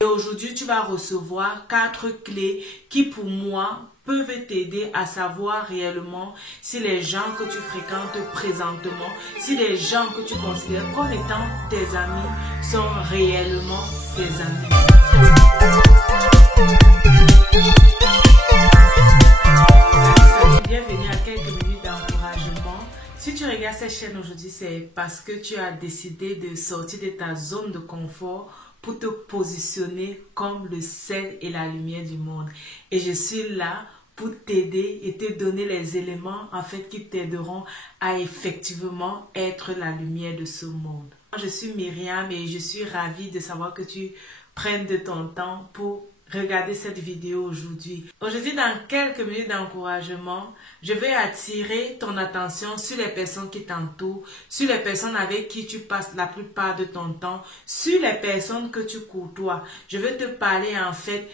Et aujourd'hui, tu vas recevoir 4 clés qui, pour moi, peuvent t'aider à savoir réellement si les gens que tu fréquentes présentement, si les gens que tu considères comme étant tes amis sont réellement tes amis. Salut, bienvenue à quelques minutes d'encouragement. Si tu regardes cette chaîne aujourd'hui, c'est parce que tu as décidé de sortir de ta zone de confort pour te positionner comme le sel et la lumière du monde. Et je suis là pour t'aider et te donner les éléments en fait qui t'aideront à effectivement être la lumière de ce monde. Je suis Myriam et je suis ravie de savoir que tu prennes de ton temps pour regarder cette vidéo aujourd'hui. Aujourd'hui, dans quelques minutes d'encouragement, je vais attirer ton attention sur les personnes qui t'entourent, sur les personnes avec qui tu passes la plupart de ton temps, sur les personnes que tu côtoies. Je vais te parler en fait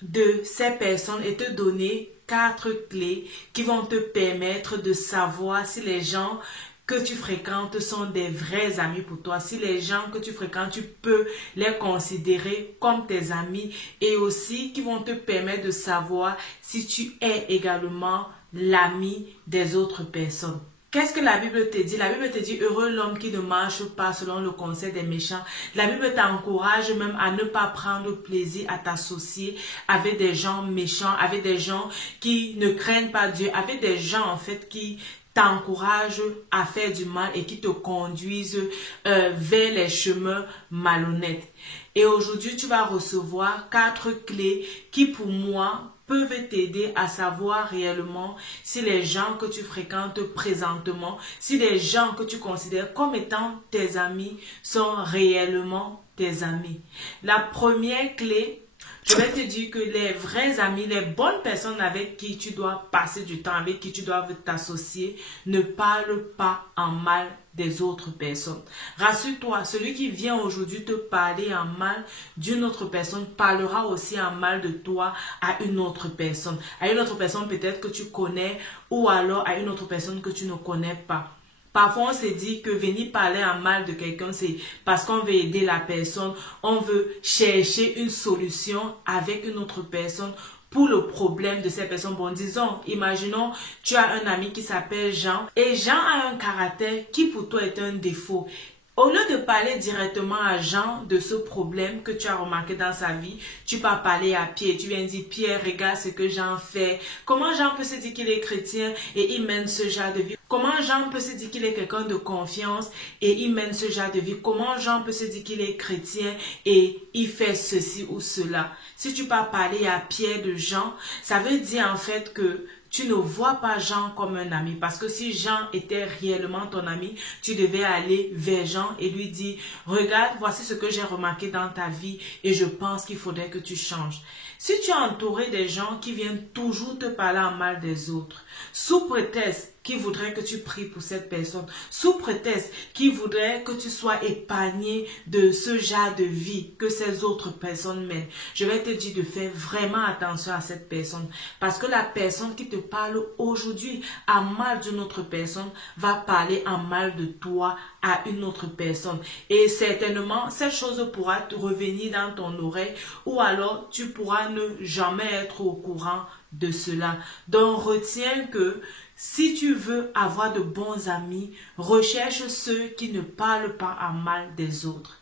de ces personnes et te donner 4 clés qui vont te permettre de savoir si les gens que tu fréquentes sont des vrais amis pour toi. Si les gens que tu fréquentes, tu peux les considérer comme tes amis et aussi qui vont te permettre de savoir si tu es également l'ami des autres personnes. Qu'est-ce que la Bible te dit? La Bible te dit, heureux l'homme qui ne marche pas selon le conseil des méchants. La Bible t'encourage même à ne pas prendre plaisir à t'associer avec des gens méchants, avec des gens qui ne craignent pas Dieu, avec des gens en fait qui t'encouragent à faire du mal et qui te conduisent vers les chemins malhonnêtes. Et aujourd'hui, tu vas recevoir 4 clés qui pour moi peuvent t'aider à savoir réellement si les gens que tu fréquentes présentement, si les gens que tu considères comme étant tes amis sont réellement tes amis. La première clé, je vais te dire que les vrais amis, les bonnes personnes avec qui tu dois passer du temps, avec qui tu dois t'associer, ne parlent pas en mal des autres personnes. Rassure-toi, celui qui vient aujourd'hui te parler en mal d'une autre personne parlera aussi en mal de toi à une autre personne. À une autre personne peut-être que tu connais ou alors à une autre personne que tu ne connais pas. Parfois, on se dit que venir parler en mal de quelqu'un, c'est parce qu'on veut aider la personne, on veut chercher une solution avec une autre personne pour le problème de cette personne. Bon, disons, imaginons, tu as un ami qui s'appelle Jean et Jean a un caractère qui pour toi est un défaut. Au lieu de parler directement à Jean de ce problème que tu as remarqué dans sa vie, tu vas parler à Pierre. Tu viens dire, Pierre, regarde ce que Jean fait. Comment Jean peut se dire qu'il est chrétien et il mène ce genre de vie? Comment Jean peut se dire qu'il est quelqu'un de confiance et il mène ce genre de vie? Comment Jean peut se dire qu'il est chrétien et il fait ceci ou cela? Si tu vas parler à Pierre de Jean, ça veut dire en fait que tu ne vois pas Jean comme un ami. Parce que si Jean était réellement ton ami, tu devais aller vers Jean et lui dire, regarde, voici ce que j'ai remarqué dans ta vie et je pense qu'il faudrait que tu changes. Si tu es entouré des gens qui viennent toujours te parler en mal des autres, sous prétexte qu'ils voudraient que tu pries pour cette personne, sous prétexte qu'ils voudraient que tu sois épargné de ce genre de vie que ces autres personnes mènent, je vais te dire de faire vraiment attention à cette personne. Parce que la personne qui te parle aujourd'hui en mal d'une autre personne va parler en mal de toi à une autre personne. Et certainement, cette chose pourra te revenir dans ton oreille ou alors tu pourras ne jamais être au courant de cela. Donc, retiens que si tu veux avoir de bons amis, recherche ceux qui ne parlent pas en mal des autres.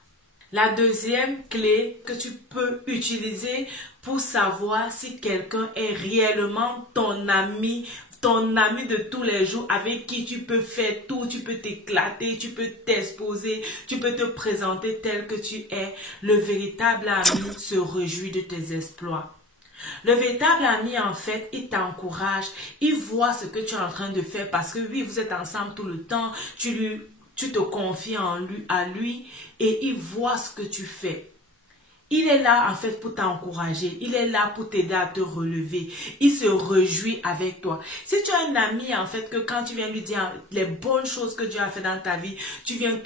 La deuxième clé que tu peux utiliser pour savoir si quelqu'un est réellement ton ami de tous les jours avec qui tu peux faire tout, tu peux t'éclater, tu peux t'exposer, tu peux te présenter tel que tu es. Le véritable ami se réjouit de tes exploits. Le véritable ami, en fait, il t'encourage, il voit ce que tu es en train de faire parce que oui, vous êtes ensemble tout le temps, tu te confies à lui et il voit ce que tu fais. Il est là en fait pour t'encourager, il est là pour t'aider à te relever, il se réjouit avec toi. Si tu as un ami en fait que quand tu viens lui dire les bonnes choses que Dieu a fait dans ta vie, tu viens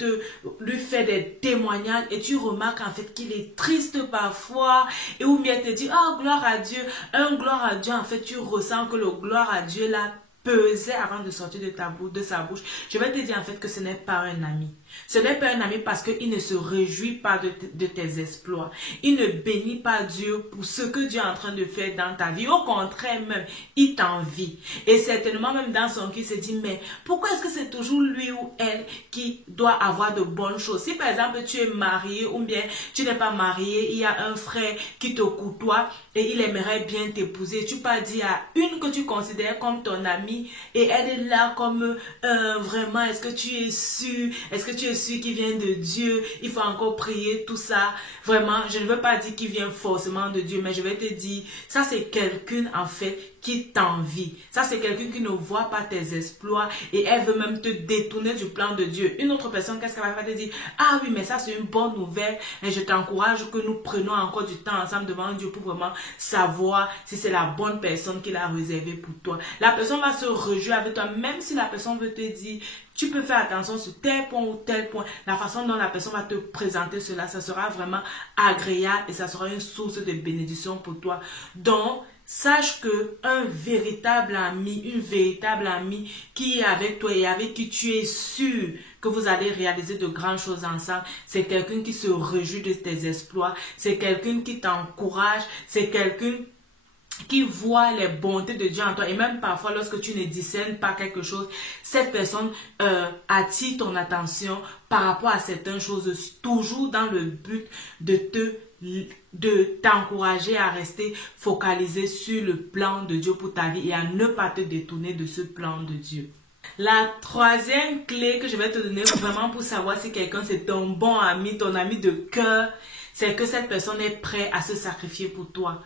lui faire des témoignages et tu remarques en fait qu'il est triste parfois et ou bien te dit oh gloire à Dieu, un gloire à Dieu en fait tu ressens que le gloire à Dieu là pesait avant de sortir de sa bouche, je vais te dire en fait que ce n'est pas un ami. Ce n'est pas un ami parce qu'il ne se réjouit pas de tes exploits. Il ne bénit pas Dieu pour ce que Dieu est en train de faire dans ta vie. Au contraire même, il t'envie. Et certainement même dans son cœur, il se dit, mais pourquoi est-ce que c'est toujours lui ou elle qui doit avoir de bonnes choses? Si par exemple tu es marié ou bien tu n'es pas marié, il y a un frère qui te côtoie et il aimerait bien t'épouser. Tu peux dire à une que tu considères comme ton amie et elle est là comme vraiment, est-ce que tu es sûr? Est-ce que tu es sûr qu'il vient de Dieu? Il faut encore prier, tout ça. Vraiment, je ne veux pas dire qu'il vient forcément de Dieu, mais je vais te dire, ça c'est quelqu'un en fait qui t'envie. Ça c'est quelqu'un qui ne voit pas tes exploits et elle veut même te détourner du plan de Dieu. Une autre personne, qu'est-ce qu'elle va faire? Te dire, ah oui, mais ça c'est une bonne nouvelle et je t'encourage que nous prenions encore du temps ensemble devant Dieu pour vraiment savoir si c'est la bonne personne qu'il a réservée pour toi. La personne va se réjouir avec toi, même si la personne veut te dire, tu peux faire attention sur tel point ou tel point. La façon dont la personne va te présenter cela, ça sera vraiment agréable et ça sera une source de bénédiction pour toi. Donc, sache que un véritable ami, une véritable amie qui est avec toi et avec qui tu es sûr que vous allez réaliser de grandes choses ensemble, c'est quelqu'un qui se réjouit de tes exploits, c'est quelqu'un qui t'encourage, c'est quelqu'un qui voit les bontés de Dieu en toi. Et même parfois, lorsque tu ne discernes pas quelque chose, cette personne attire ton attention par rapport à certaines choses, toujours dans le but de t'encourager à rester focalisé sur le plan de Dieu pour ta vie et à ne pas te détourner de ce plan de Dieu. La troisième clé que je vais te donner vraiment pour savoir si quelqu'un c'est ton bon ami, ton ami de cœur, c'est que cette personne est prête à se sacrifier pour toi.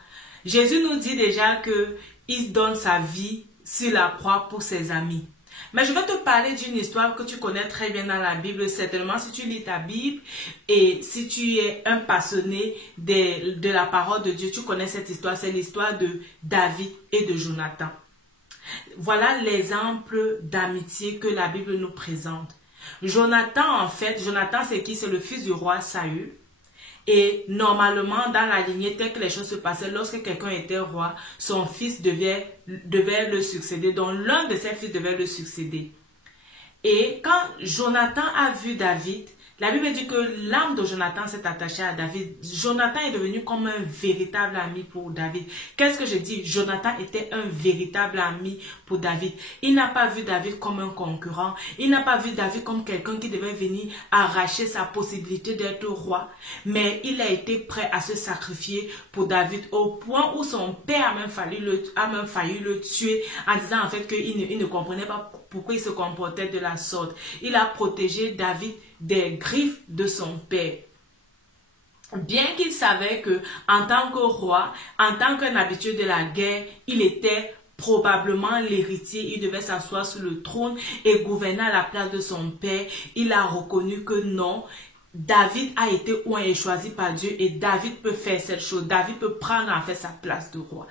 Jésus nous dit déjà qu'il donne sa vie sur la croix pour ses amis. Mais je vais te parler d'une histoire que tu connais très bien dans la Bible. Certainement, si tu lis ta Bible et si tu es un passionné de la parole de Dieu, tu connais cette histoire. C'est l'histoire de David et de Jonathan. Voilà l'exemple d'amitié que la Bible nous présente. Jonathan, en fait, Jonathan c'est qui? C'est le fils du roi Saül. Et normalement, dans la lignée telle que les choses se passaient, lorsque quelqu'un était roi, son fils devait le succéder. Donc, l'un de ses fils devait le succéder. Et quand Jonathan a vu David, la Bible dit que l'âme de Jonathan s'est attachée à David. Jonathan est devenu comme un véritable ami pour David. Qu'est-ce que je dis? Jonathan était un véritable ami pour David. Il n'a pas vu David comme un concurrent. Il n'a pas vu David comme quelqu'un qui devait venir arracher sa possibilité d'être roi. Mais il a été prêt à se sacrifier pour David au point où son père a même failli le tuer en disant en fait qu'il ne comprenait pas pourquoi il se comportait de la sorte. Il a protégé David des griffes de son père. Bien qu'il savait que en tant que roi, en tant qu'un habitué de la guerre, il était probablement l'héritier, il devait s'asseoir sur le trône et gouverner à la place de son père, il a reconnu que non, David a été oint et choisi par Dieu et David peut faire cette chose. David peut prendre en fait sa place de roi.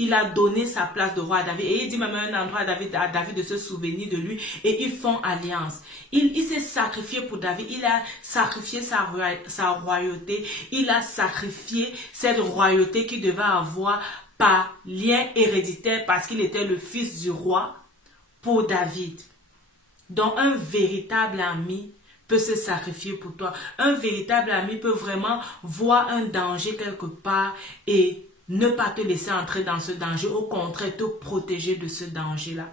Il a donné sa place de roi à David. Et il dit même à un endroit à David de se souvenir de lui. Et ils font alliance. Il s'est sacrifié pour David. Il a sacrifié sa royauté. Il a sacrifié cette royauté qu'il devait avoir par lien héréditaire parce qu'il était le fils du roi pour David. Donc un véritable ami peut se sacrifier pour toi. Un véritable ami peut vraiment voir un danger quelque part et ne pas te laisser entrer dans ce danger, au contraire, te protéger de ce danger-là.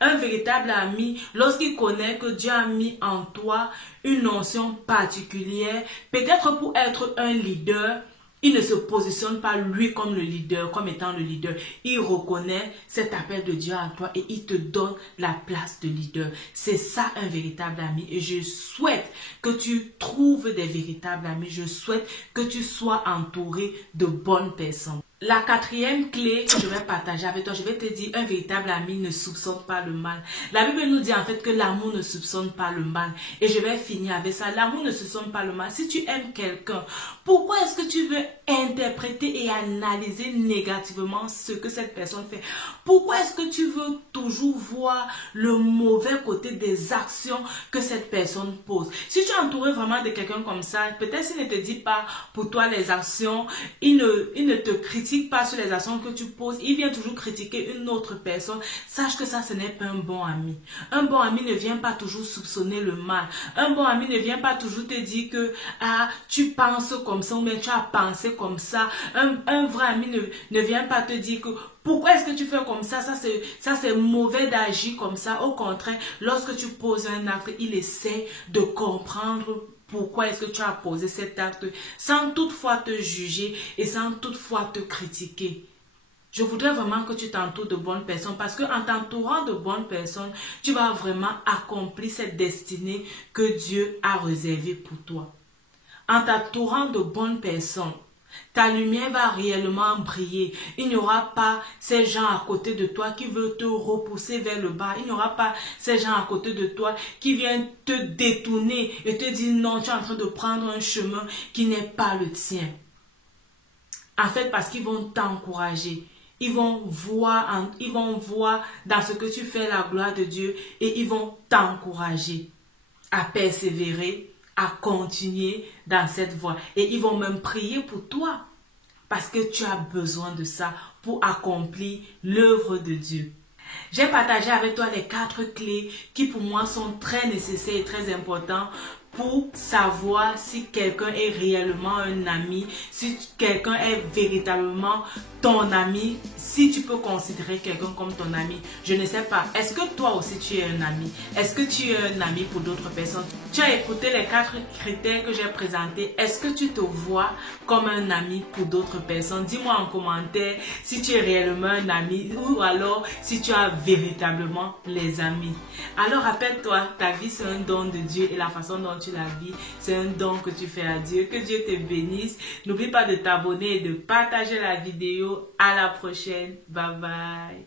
Un véritable ami, lorsqu'il connaît que Dieu a mis en toi une notion particulière, peut-être pour être un leader, il ne se positionne pas lui comme le leader, comme étant le leader. Il reconnaît cet appel de Dieu en toi et il te donne la place de leader. C'est ça un véritable ami. Et je souhaite que tu trouves des véritables amis. Je souhaite que tu sois entouré de bonnes personnes. La quatrième clé que je vais partager avec toi, je vais te dire, un véritable ami ne soupçonne pas le mal. La Bible nous dit en fait que l'amour ne soupçonne pas le mal. Et je vais finir avec ça. L'amour ne soupçonne pas le mal. Si tu aimes quelqu'un, pourquoi est-ce que tu veux interpréter et analyser négativement ce que cette personne fait. Pourquoi est-ce que tu veux toujours voir le mauvais côté des actions que cette personne pose? Si tu es entouré vraiment de quelqu'un comme ça, peut-être s'il ne te dit pas pour toi les actions, il ne te critique pas sur les actions que tu poses, il vient toujours critiquer une autre personne, sache que ça, ce n'est pas un bon ami. Un bon ami ne vient pas toujours soupçonner le mal. Un bon ami ne vient pas toujours te dire que tu penses comme ça ou bien tu as pensé comme ça. Un vrai ami ne vient pas te dire que pourquoi est-ce que tu fais comme ça, ça c'est mauvais d'agir comme ça. Au contraire, lorsque tu poses un acte, il essaie de comprendre pourquoi est-ce que tu as posé cet acte sans toutefois te juger et sans toutefois te critiquer. Je voudrais vraiment que tu t'entoures de bonnes personnes parce qu'en t'entourant de bonnes personnes, tu vas vraiment accomplir cette destinée que Dieu a réservée pour toi. En t'entourant de bonnes personnes, ta lumière va réellement briller. Il n'y aura pas ces gens à côté de toi qui veulent te repousser vers le bas. Il n'y aura pas ces gens à côté de toi qui viennent te détourner et te dire non, tu es en train de prendre un chemin qui n'est pas le tien. En fait, parce qu'ils vont t'encourager. Ils vont voir dans ce que tu fais la gloire de Dieu et ils vont t'encourager à persévérer, à continuer dans cette voie. Et ils vont même prier pour toi parce que tu as besoin de ça pour accomplir l'œuvre de Dieu. J'ai partagé avec toi les 4 clés qui pour moi sont très nécessaires et très importantes pour savoir si quelqu'un est réellement un ami, si quelqu'un est véritablement ton ami, si tu peux considérer quelqu'un comme ton ami. Je ne sais pas. Est-ce que toi aussi tu es un ami? Est-ce que tu es un ami pour d'autres personnes? Tu as écouté les 4 critères que j'ai présentés. Est-ce que tu te vois comme un ami pour d'autres personnes? Dis-moi en commentaire si tu es réellement un ami ou alors si tu as véritablement les amis. Alors rappelle-toi, ta vie c'est un don de Dieu et la façon dont tu la vis, c'est un don que tu fais à Dieu. Que Dieu te bénisse. N'oublie pas de t'abonner et de partager la vidéo. À la prochaine. Bye bye.